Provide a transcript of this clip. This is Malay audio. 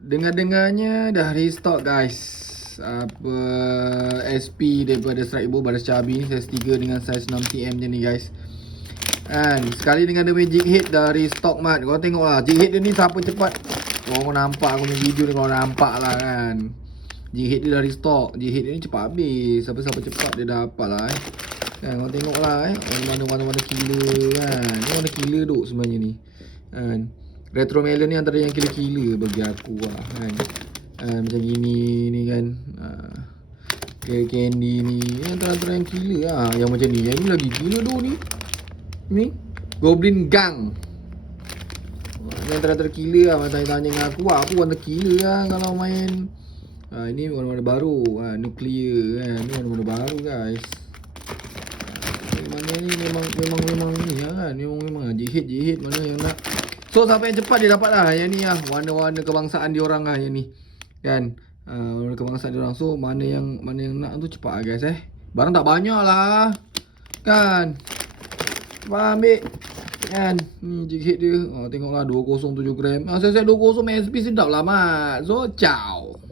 Dengar-dengarnya dah restock guys. Apa SP daripada Strike Bow baris cabi ni saiz 3 dengan saiz 6cm je ni guys. Kan, sekali dengan ada magic head dah restock mat. Kau tengok lah, magic head dia ni siapa cepat. Kau nampak aku punya video ni, kau nampak lah kan. Magic head dia dah restock. Magic head dia ni cepat habis. Siapa-siapa cepat dia dapat lah Kan, kau tengok lah Mana-mana killer kan. Ni mana killer duk sebenarnya ni. Kan. Retro Melon ni antara yang killer-killer bagi aku lah kan. Macam gini ni kan. Candy ni antara yang killer lah. Yang macam ni, yang ni lagi killer tu ni. Ni Goblin Gang. Ni antara killer lah. Macam tanya dengan aku lah, aku antara killer lah kalau main. Ini warna-warna baru. Nuclear kan. Ni warna-warna baru guys. Mana ni memang ni lah kan. Memang jihad mana yang nak. So siapa yang cepat dia dapat lah yang ni lah. Warna-warna kebangsaan diorang lah yang ni. Kan. Warna kebangsaan diorang. So mana yang nak tu cepat lah guys Barang tak banyak lah. Kan. Cepat ambil. Kan. Ni jihad dia. Tengoklah 207 gram. Saya 20 SP sedap lah mat. So ciao.